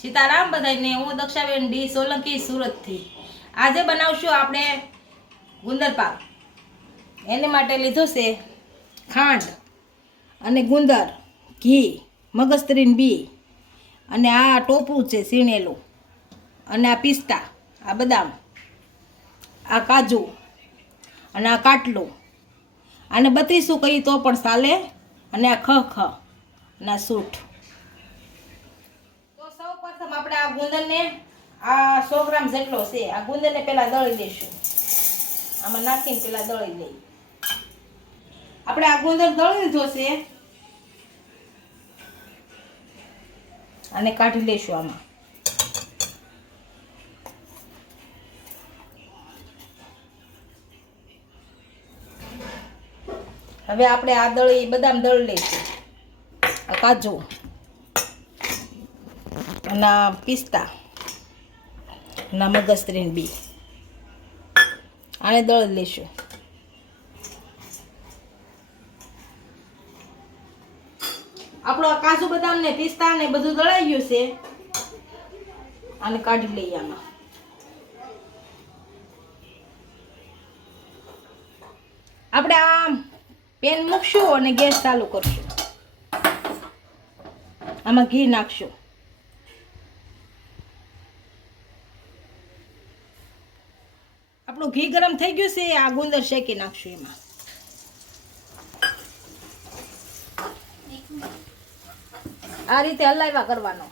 સીતારામ બધાને હું દક્ષાબેન ડી સોલંકી સુરતથી. આજે બનાવશું આપણે ગુંદર પાક. એને માટે લીધો છે ખાંડ અને ગુંદર, ઘી, મગજતરીન બી અને આ ટોપરું છે સીણેલું અને આ પિસ્તા, આ બદામ, આ કાજુ અને આ કાટલું આને બત્રીસું કહી તો પણ ચાલે અને આ ખ ખ અને આ સૂઠ તો સૌ પ્રથમ આપણે ગુંદરને આ સો ગ્રામ જેટલો છે, આ ગુંદરને પહેલાં દળી દઈશું આમાં નાખીને પહેલાં દળી દઈએ આપણે આ ગુંદર દળી લીધો છે, અને કાઢી લઈશું આમાં. હવે આપણે આ દળી, બદામ દળી લઈશું. કાજુ. અને પિસ્તા અને આ મગજતરીન બી આને દળ લઈશું આપણો કાજુ બદામ ને પિસ્તા ને બધું દળાઈ ગયું છે. આને કાઢી લઈએ આમાં. આપણે આ પેન મૂકશું અને ગેસ ચાલુ કરશું. આમાં ઘી નાખશું. આપણું ઘી ગરમ થઈ ગયું છે, આ ગુંદર શેકી નાખશું એમાં. આ રીતે હલાવ્યા કરવાનો.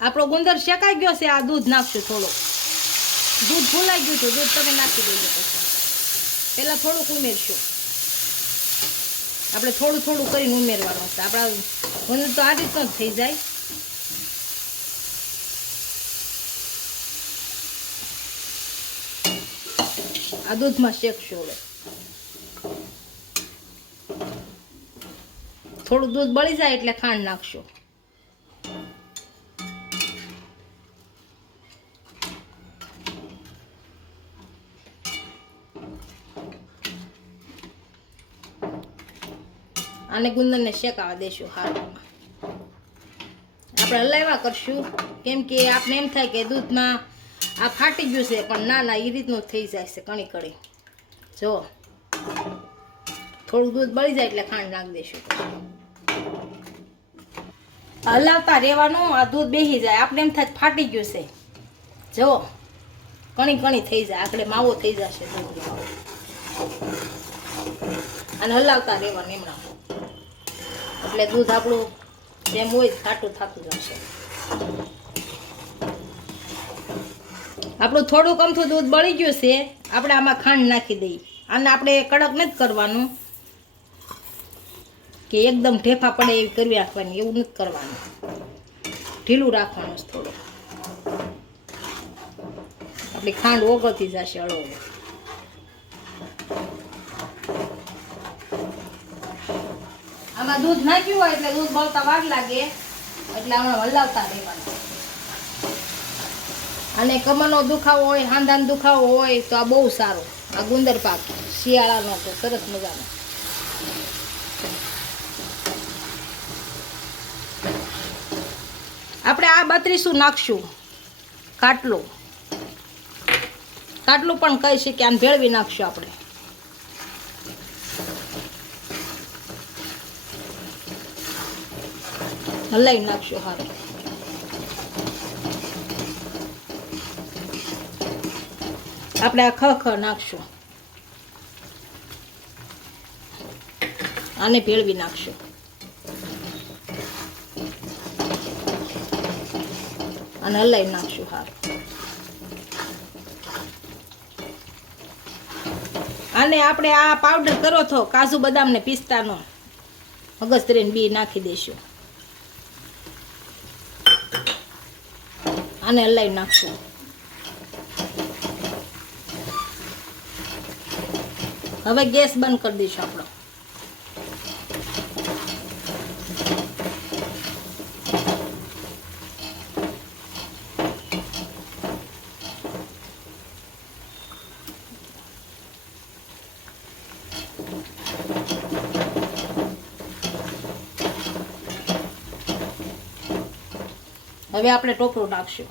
આપણો ગુંદર શેકાઈ ગયો છે, આ દૂધ નાખશું થોડું દૂધ ભૂલાઈ ગયું હતું દૂધ તમે નાખી દેજો પછી. પહેલાં થોડુંક ઉમેરશું. આપણે થોડું થોડું કરીને ઉમેરવાનું છે. આપણા મને તો આ રીતનો જ થઈ જાય. આ દૂધમાં શેકશું હવે થોડું દૂધ બળી જાય એટલે ખાંડ નાખશું. આને ગુંદરને શેકાવા દેશું હારમાં આપણે હલાવ્યા કરશું. કેમ કે આપણે એમ થાય કે દૂધમાં આ ફાટી ગયું છે, પણ ના ના એ રીતનું થઈ જાય છે કણી કણી. જો, થોડું દૂધ બળી જાય એટલે ખાંડ નાખી દઈશું હલાવતા રહેવાનું, આ દૂધ બેસી જાય. આપણે એમ થાય ફાટી ગયું છે. જો, કણી કણી થઈ જાય. આપણે માવો થઈ જશે અને હલાવતા રહેવાનું એમના. એટલે દૂધ આપણું જેમ હોય ખાટું થતું જશે આપણું થોડુંક અમથું દૂધ બળી ગયું છે, આપણે આમાં ખાંડ નાખી દઈએ. આને આપણે કડક નથી કરવાનું, કે એકદમ ઢેફા પડે એવી કરવી રાખવાની, એવું નથી કરવાનું. ઢીલું રાખવાનું થોડું આપણી ખાંડ ઓગળતી જશે હળવો. આમાં દૂધ નાખ્યું હોય એટલે દૂધ બળતા વાર લાગે, એટલે આમાં હલાવતા રહેવાનું. અને કમરનો દુખાવો હોય, હાંધાનો દુખાવો હોય, તો આ બહુ સારો. આ ગુંદર પાક, શિયાળાનો તો સરસ મજાનો. આપણે આ બત્રીસું નાખશું, કાટલું. કાટલું પણ કહી શકીએ આમ ભેળવી નાખશું આપણે. હલાવી નાખશું હારું આપણે આ ખ ખ નાખશું આને ભેળવી નાખશું અને હલાવી નાખશું હાર અને આપણે આ પાવડર કરો છો કાજુ બદામ ને પિસ્તાનો મગજતરીને બી નાખી દઈશું આને હલાવી નાખશું હવે ગેસ બંધ કરી દઈશું આપણો Thank you. હવે આપણે ટોપરું નાખશું.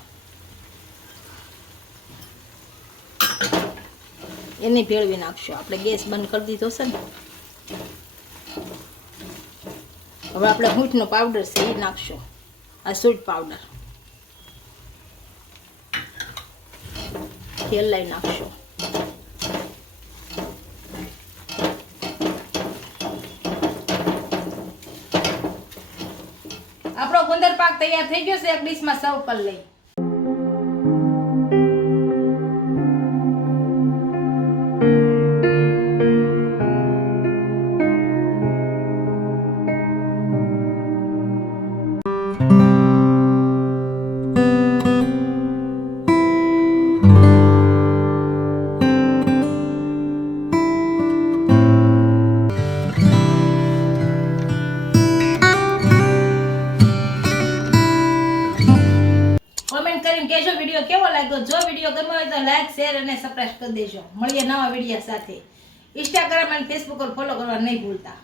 એને ભેળવી નાખશું. આપણે ગેસ બંધ કરી દીધો છે ને. હવે આપણે હૂંઠનો પાવડર છે એ નાખશું. આ સૂટ પાવડર તેલ લઈ નાખશું આપણો ગુંદર પાક તૈયાર થઈ ગયો છે એક ડીશમાં સર્વ કરી લઈ. તો જો વીડિયો ગમ્યો હોય તો લાઈક શેર અને સબસ્ક્રાઈબ કરી દેજો. મળીએ નવા વિડીયા સાથે. ઇન્સ્ટાગ્રામ અને ફેસબુક પર ફોલો કરવા નહીં ભૂલતા.